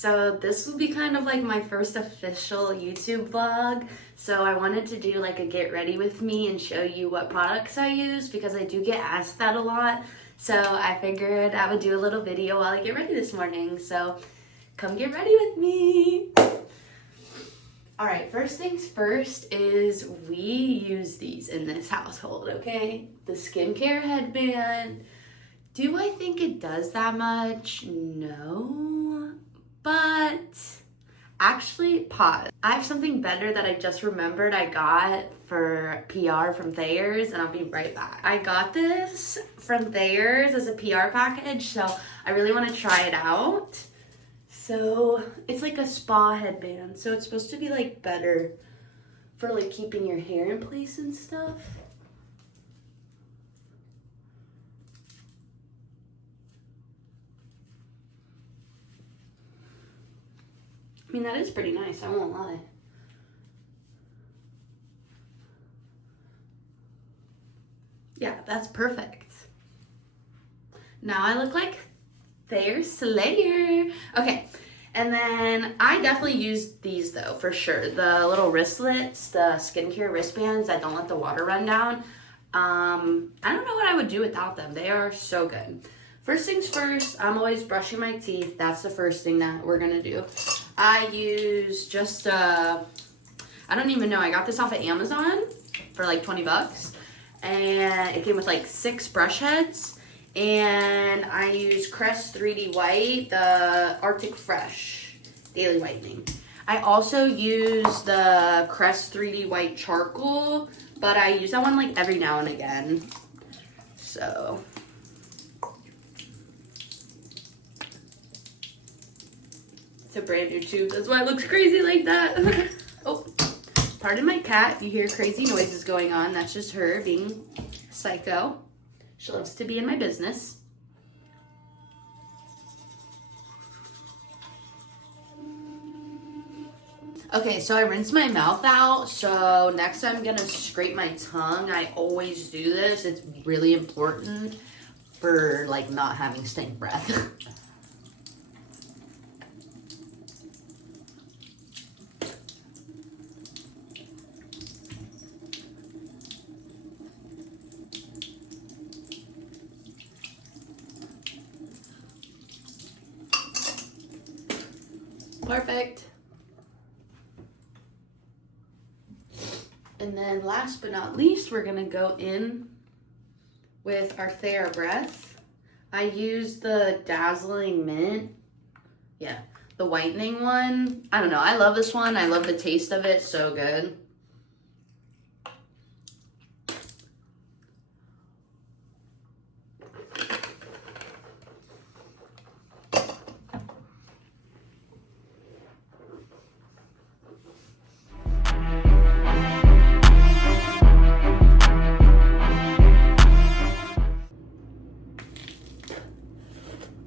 So this will be kind of like my first official YouTube vlog. So I wanted to do like a get ready with me and show you what products I use because I do get asked that a lot. So I figured I would do a little video while I get ready this morning. So come get ready with me. All right, first things first is we use these in this household, okay? The skincare headband. Do I think it does that much? No, but actually, pause. I have something better that I just remembered I got for PR from Thayers, and I'll be right back. I got this from Thayers as a PR package, so I really want to try it out. So it's like a spa headband, so it's supposed to be like better for like keeping your hair in place and stuff. I mean, that is pretty nice, I won't lie. Yeah, that's perfect. Now I look like Thayers Slayer. Okay, and then I definitely use these though, for sure. The little wristlets, the skincare wristbands that don't let the water run down. I don't know what I would do without them. They are so good. First things first, I'm always brushing my teeth. That's the first thing that we're gonna do. I use just, I don't even know, I got this off of Amazon for like 20 bucks. And it came with like 6 brush heads. And I use Crest 3D White, the Arctic Fresh Daily Whitening. I also use the Crest 3D White Charcoal, but I use that one like every now and again. So it's a brand new tube. That's why it looks crazy like that. Oh, pardon my cat. You hear crazy noises going on. That's just her being psycho. She loves to be in my business. Okay, so I rinsed my mouth out. So next I'm gonna scrape my tongue. I always do this. It's really important for like not having stink breath. Perfect. And then last but not least, we're gonna go in with our Therabreath. I use the Dazzling Mint. Yeah, the whitening one. I don't know, I love this one. I love the taste of it, so good.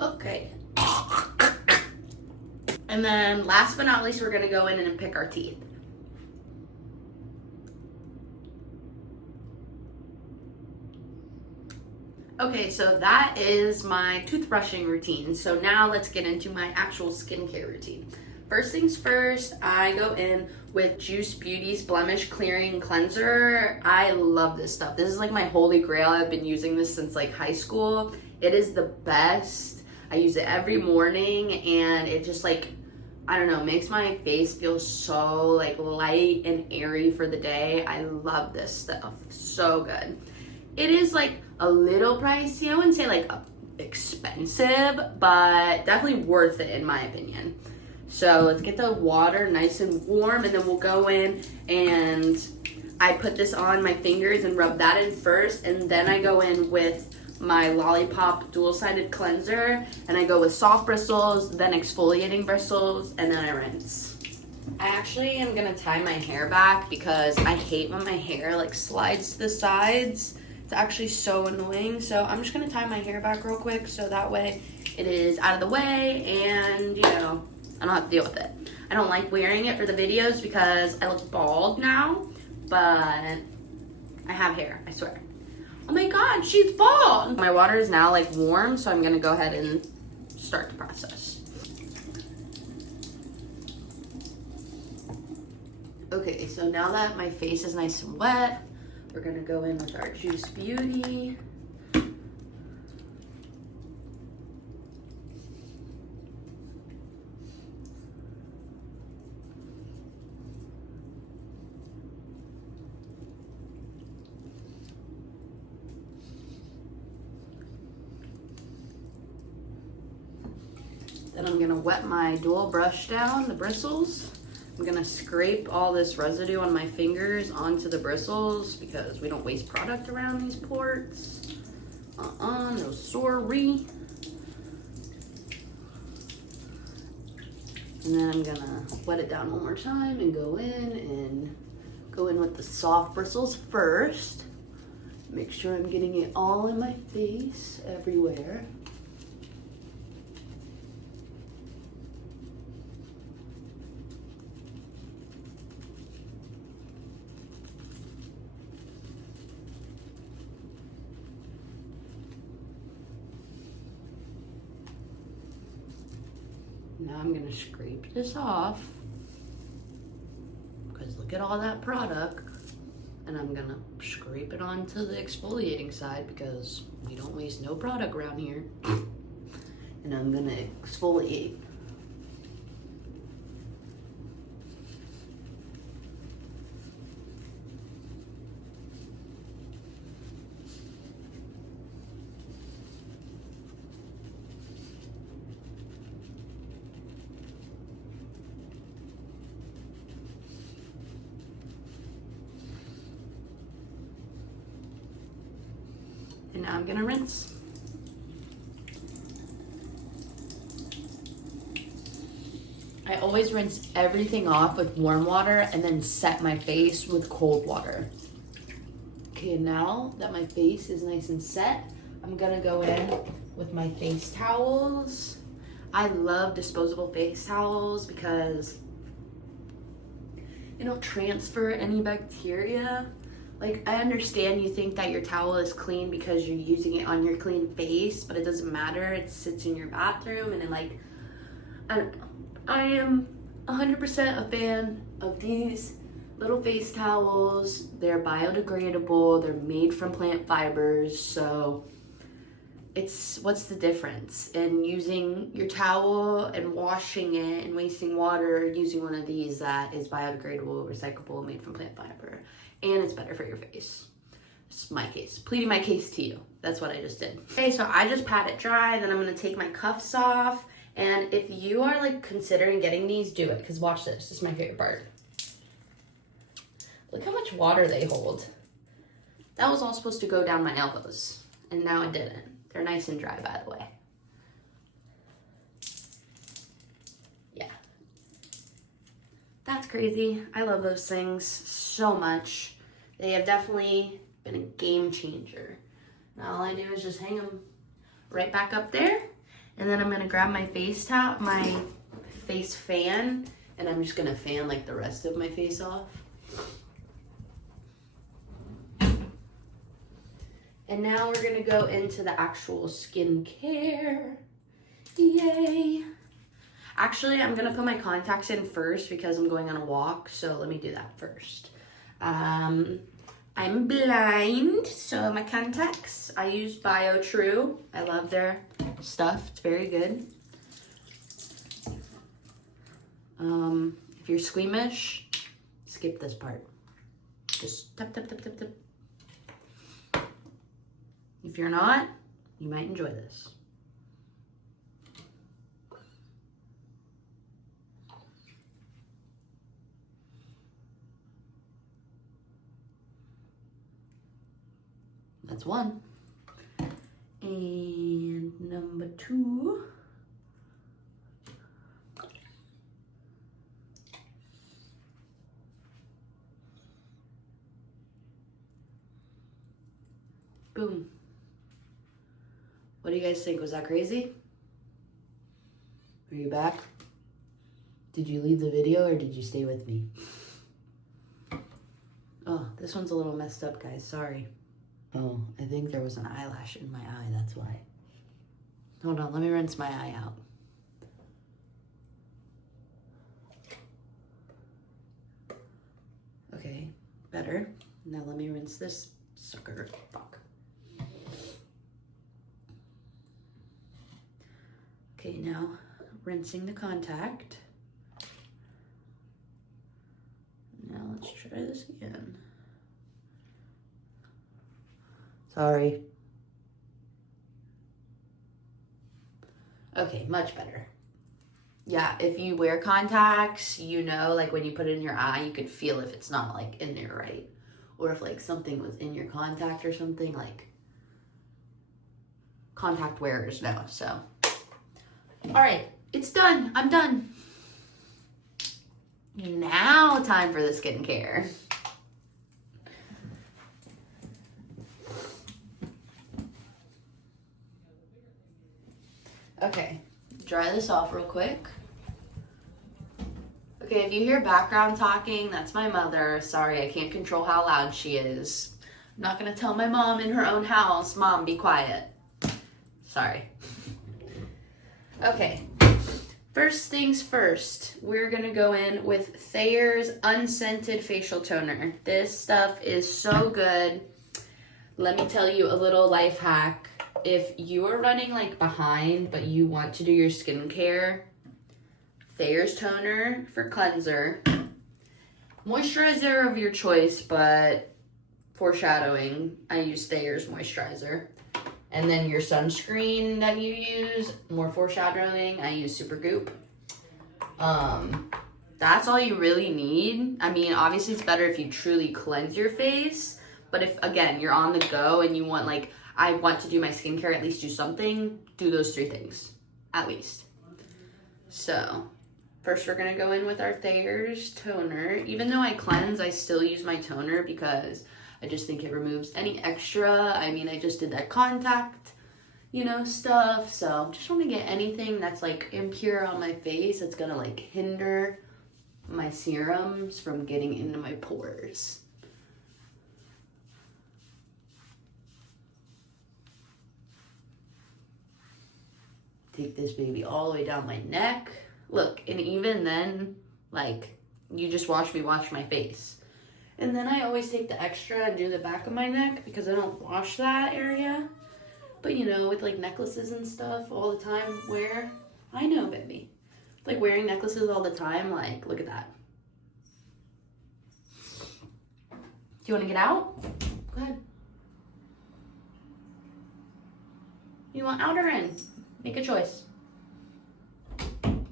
Okay. And then last but not least, we're gonna go in and pick our teeth. Okay, so that is my toothbrushing routine. So now let's get into my actual skincare routine. First things first, I go in with Juice Beauty's Blemish Clearing Cleanser. I love this stuff. This is like my holy grail. I've been using this since like high school. It is the best. I use it every morning and it just like, I don't know, makes my face feel so like light and airy for the day. I love this stuff, so good. It is like a little pricey. I wouldn't say like expensive, but definitely worth it in my opinion. So let's get the water nice and warm and then we'll go in and I put this on my fingers and rub that in first, and then I go in with my Lollipop dual-sided cleanser, and I go with soft bristles, then exfoliating bristles, and then I rinse. I actually am gonna tie my hair back because I hate when my hair like slides to the sides. It's actually so annoying. So I'm just gonna tie my hair back real quick so that way it is out of the way and you know, I don't have to deal with it. I don't like wearing it for the videos because I look bald now, but I have hair, I swear. Oh my God, she's bald. My water is now like warm, so I'm gonna go ahead and start the process. Okay, so now that my face is nice and wet, we're gonna go in with our Juice Beauty. Then I'm gonna wet my dual brush down, the bristles. I'm gonna scrape all this residue on my fingers onto the bristles because we don't waste product around these ports. No sorry. And then I'm gonna wet it down one more time and go in with the soft bristles first. Make sure I'm getting it all in my face, everywhere. Now I'm gonna scrape this off because look at all that product, and I'm gonna scrape it onto the exfoliating side because we don't waste no product around here. And I'm gonna exfoliate. And now I'm gonna rinse. I always rinse everything off with warm water and then set my face with cold water. Okay, now that my face is nice and set, I'm gonna go in with my face towels. I love disposable face towels because you don't transfer any bacteria. Like, I understand you think that your towel is clean because you're using it on your clean face, but it doesn't matter. It sits in your bathroom, and then, like, I am 100% a fan of these little face towels. They're biodegradable. They're made from plant fibers, so what's the difference in using your towel and washing it and wasting water, using one of these that is biodegradable, recyclable, made from plant fiber, and it's better for your face. This is my case, pleading my case to you. That's what I just did. Okay, so I just pat it dry, then I'm gonna take my cuffs off, and if you are like considering getting these, do it, because watch this. This is my favorite part. Look how much water they hold. That was all supposed to go down my elbows, and now it didn't. They're nice and dry, by the way. Yeah. That's crazy. I love those things so much. They have definitely been a game changer. Now all I do is just hang them right back up there, and then I'm gonna grab my face towel, my face fan, and I'm just gonna fan like the rest of my face off. And now we're gonna go into the actual skincare. Yay. Actually, I'm gonna put my contacts in first because I'm going on a walk, so let me do that first. I'm blind, so my contacts, I use BioTrue. I love their stuff, it's very good. If you're squeamish, skip this part. Just tap, tap, tap, tap, tap. If you're not, you might enjoy this. That's one. And number two. Boom. What do you guys think? Was that crazy? Are you back? Did you leave the video or did you stay with me? Oh, this one's a little messed up, guys. Sorry. Oh, I think there was an eyelash in my eye. That's why. Hold on. Let me rinse my eye out. Okay, better. Now let me rinse this sucker. Fuck. Okay, now rinsing the contact. Now let's try this again. Sorry. Okay, much better. Yeah, if you wear contacts, you know, like when you put it in your eye, you could feel if it's not like in there right. Or if like something was in your contact or something, like contact wearers know, so. All right, it's done. I'm done. Now time for the skincare. Okay, dry this off real quick. Okay, if you hear background talking, that's my mother. Sorry, I can't control how loud she is. I'm not gonna tell my mom in her own house, Mom, be quiet. Sorry. Okay, first things first, we're gonna go in with Thayers Unscented Facial Toner. This stuff is so good. Let me tell you a little life hack. If you are running like behind, but you want to do your skincare, Thayers toner for cleanser, moisturizer of your choice, but foreshadowing, I use Thayers moisturizer. And then your sunscreen that you use, more foreshadowing, I use Supergoop. That's all you really need. I mean, obviously it's better if you truly cleanse your face, but if, again, you're on the go and you want like, I want to do my skincare, at least do something, do those 3 things, at least. So, first we're gonna go in with our Thayers toner. Even though I cleanse, I still use my toner because I just think it removes any extra. I mean, I just did that contact, you know, stuff. So just want to get anything that's like impure on my face that's gonna like hinder my serums from getting into my pores. Take this baby all the way down my neck. Look, and even then, like, you just watch me wash my face. And then I always take the extra and do the back of my neck because I don't wash that area. But you know, with like necklaces and stuff all the time, I know, baby. Like wearing necklaces all the time, like, look at that. Do you want to get out? Go ahead. You want out or in? Make a choice.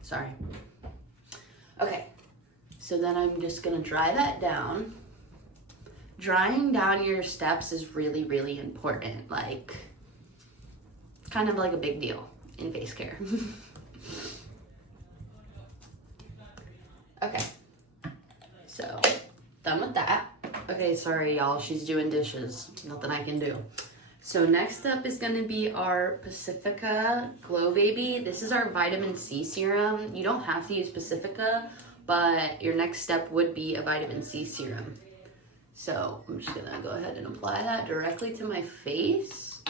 Sorry. Okay, so then I'm just gonna dry that down. Drying down your steps is really, really important. Like, it's kind of like a big deal in face care. Okay, so done with that. Okay, sorry y'all, she's doing dishes. Nothing I can do. So next up is gonna be our Pacifica Glow Baby. This is our vitamin C serum. You don't have to use Pacifica, but your next step would be a vitamin C serum. So I'm just gonna go ahead and apply that directly to my face.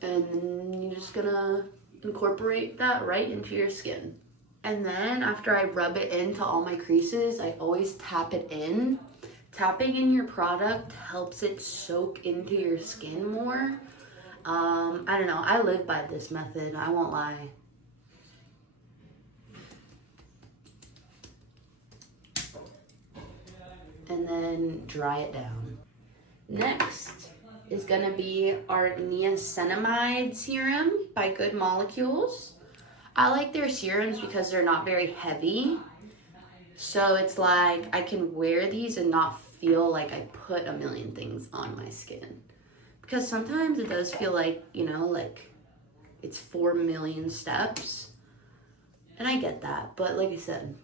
And then you're just gonna incorporate that right into your skin. And then after I rub it into all my creases, I always tap it in. Tapping in your product helps it soak into your skin more. I don't know, I live by this method, I won't lie. And then dry it down. Next is gonna be our Niacinamide serum by Good Molecules. I like their serums because they're not very heavy. So it's like I can wear these and not feel like I put a million things on my skin. Because sometimes it does feel like, you know, like it's 4 million steps. And I get that, but like I said,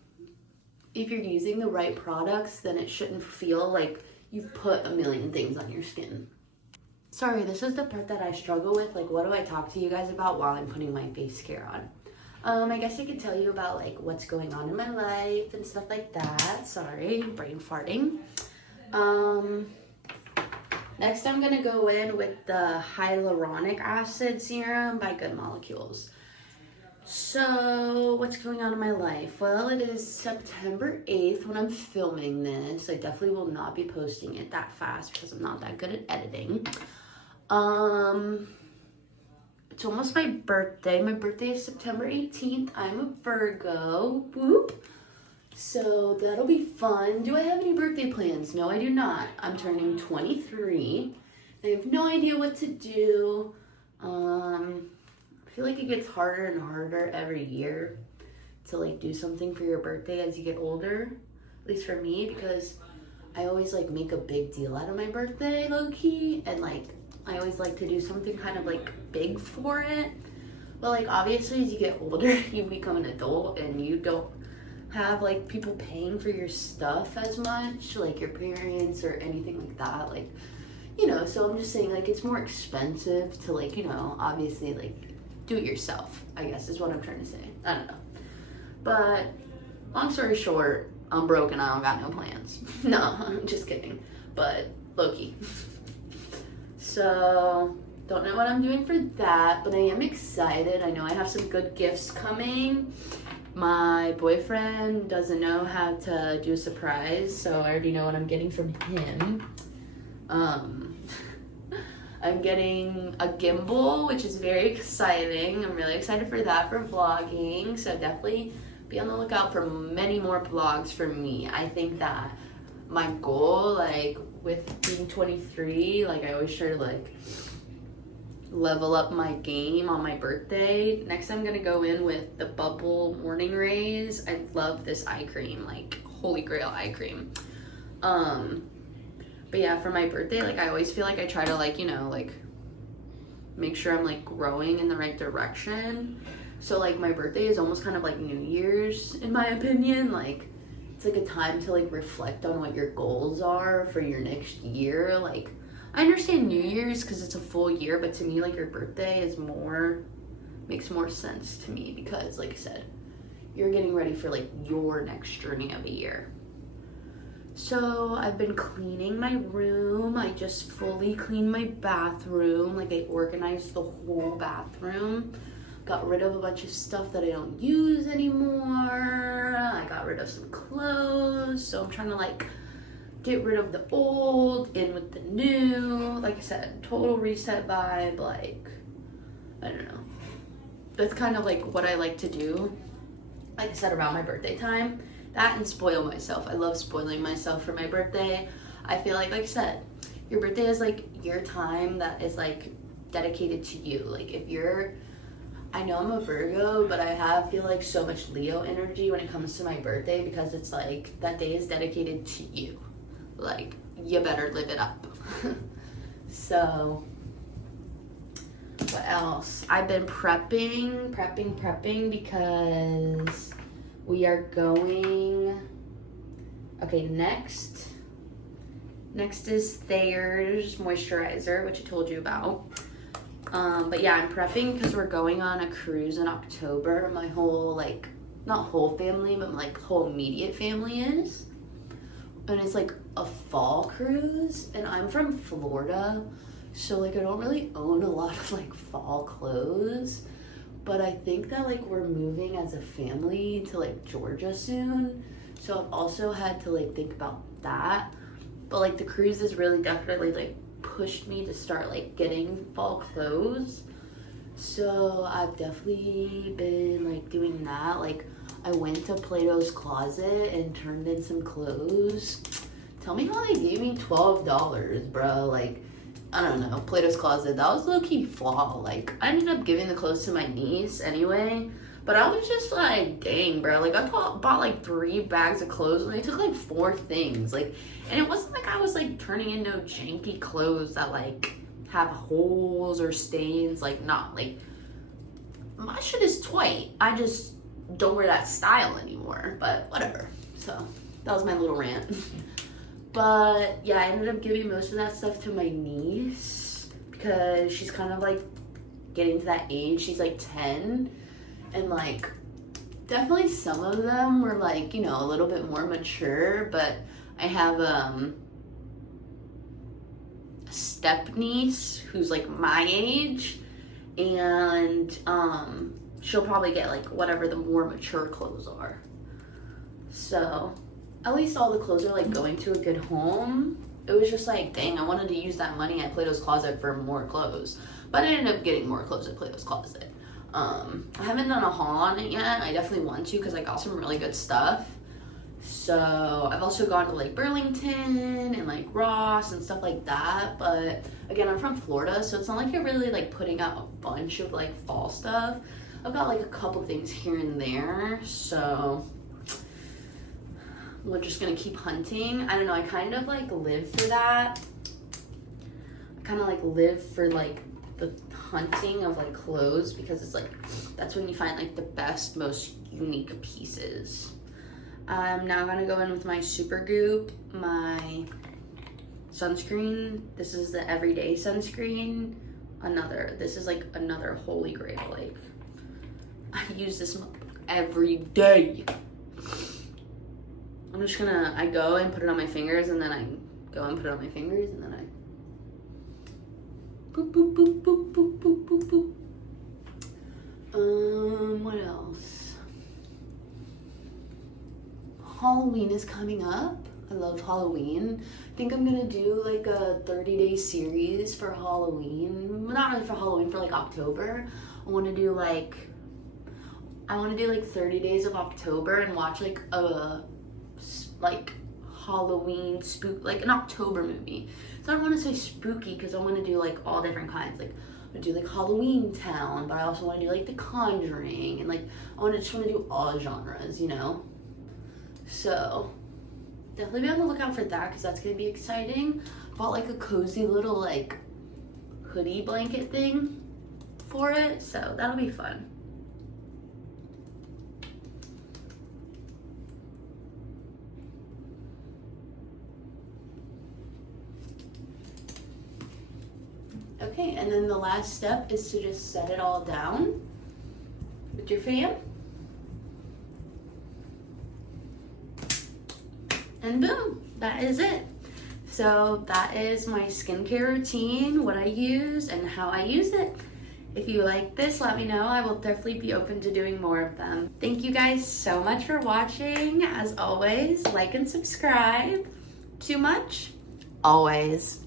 if you're using the right products, then it shouldn't feel like you've put a million things on your skin. Sorry, this is the part that I struggle with. Like, what do I talk to you guys about while I'm putting my face care on? I guess I could tell you about like what's going on in my life and stuff like that. Sorry, brain farting. Next I'm gonna go in with the Hyaluronic Acid Serum by Good Molecules. So, what's going on in my life? Well, it is September 8th when I'm filming this. I definitely will not be posting it that fast because I'm not that good at editing. It's almost my birthday. My birthday is September 18th. I'm a Virgo. Whoop. So, that'll be fun. Do I have any birthday plans? No, I do not. I'm turning 23. I have no idea what to do. I feel like it gets harder and harder every year to like do something for your birthday as you get older, at least for me, because I always like make a big deal out of my birthday, low-key, and like I always like to do something kind of like big for it. But like obviously as you get older, you become an adult and you don't have like people paying for your stuff as much, like your parents or anything like that, like, you know. So I'm just saying, like, it's more expensive to like, you know, obviously like do it yourself, I guess is what I'm trying to say. I don't know. But long story short, I'm broke and I don't got no plans. No, I'm just kidding. But low-key. So don't know what I'm doing for that, but I am excited. I know I have some good gifts coming. My boyfriend doesn't know how to do a surprise, so I already know what I'm getting from him. I'm getting a gimbal, which is very exciting. I'm really excited for that, for vlogging. So definitely be on the lookout for many more vlogs from me. I think that my goal, like with being 23, like I always try to like level up my game on my birthday. Next I'm gonna go in with the Bubble Morning Rays. I love this eye cream, like holy grail eye cream. But yeah, for my birthday, like I always feel like I try to like, you know, like make sure I'm like growing in the right direction. So like my birthday is almost kind of like New Year's in my opinion. Like it's like a time to like reflect on what your goals are for your next year. Like I understand New Year's because it's a full year, but to me like your birthday is makes more sense to me because like I said, you're getting ready for like your next journey of a year. So I've been cleaning my room. I just fully cleaned my bathroom. Like I organized the whole bathroom. Got rid of a bunch of stuff that I don't use anymore. I got rid of some clothes. So I'm trying to like get rid of the old, in with the new. Like I said, total reset vibe. Like, I don't know. That's kind of like what I like to do. Like I said, around my birthday time. That and spoil myself. I love spoiling myself for my birthday. I feel like I said, your birthday is like your time that is like dedicated to you. Like if you're, I know I'm a Virgo, but I feel like so much Leo energy when it comes to my birthday because it's like that day is dedicated to you. Like you better live it up. So what else? I've been prepping because we are going, okay, next is Thayers Moisturizer, which I told you about. But yeah, I'm prepping because we're going on a cruise in October. My whole, like, not whole family, but like whole immediate family is. And it's like a fall cruise, and I'm from Florida, so like I don't really own a lot of like fall clothes. But I think that like we're moving as a family to like Georgia soon. So I've also had to like think about that. But like the cruise has really definitely like pushed me to start like getting fall clothes. So I've definitely been like doing that. Like I went to Plato's Closet and turned in some clothes. Tell me how they gave me $12, bro. Like, I don't know, Plato's Closet, that was low-key flaw. Like, I ended up giving the clothes to my niece anyway, but I was just like, dang, bro. Like, I bought like 3 bags of clothes, and they took like 4 things. Like, and it wasn't like I was like turning in no janky clothes that like have holes or stains. Like, not like, my shit is tight. I just don't wear that style anymore, but whatever. So, that was my little rant. But yeah, I ended up giving most of that stuff to my niece because she's kind of like getting to that age. She's like 10, and like definitely some of them were like, you know, a little bit more mature. But I have a step niece who's like my age, and she'll probably get like whatever the more mature clothes are. So at least all the clothes are like going to a good home. It was just like, dang, I wanted to use that money at Plato's Closet for more clothes. But I ended up getting more clothes at Plato's Closet. I haven't done a haul on it yet. I definitely want to because I got some really good stuff. So I've also gone to like Burlington and like Ross and stuff like that. But again, I'm from Florida, so it's not like you're really like putting out a bunch of like fall stuff. I've got like a couple things here and there. So we're just gonna keep hunting. I don't know, I kind of like live for that. I kind of like live for like the hunting of like clothes because it's like that's when you find like the best, most unique pieces. I'm now gonna go in with my Supergoop, my sunscreen. This is the everyday sunscreen. This is like another holy grail. Like I use this every day. I'm just gonna, I go and put it on my fingers, and then I go and put it on my fingers, and then I boop, boop, boop, boop, boop, boop, boop, boop. What else? Halloween is coming up. I love Halloween. I think I'm gonna do like a 30-day series for Halloween. Not really for Halloween, for like October. I wanna do like 30 days of October and watch like a Halloween like an October movie. So I don't want to say spooky because I want to do like all different kinds. Like I'm gonna do like Halloween Town, but I also want to do like The Conjuring, and like I just want to do all genres, you know. So definitely be on the lookout for that because that's gonna be exciting. Bought like a cozy little like hoodie blanket thing for it, so that'll be fun. Okay, and then the last step is to just set it all down with your fan. And boom, that is it. So that is my skincare routine, what I use and how I use it. If you like this, let me know. I will definitely be open to doing more of them. Thank you guys so much for watching. As always, like and subscribe. Too much? Always.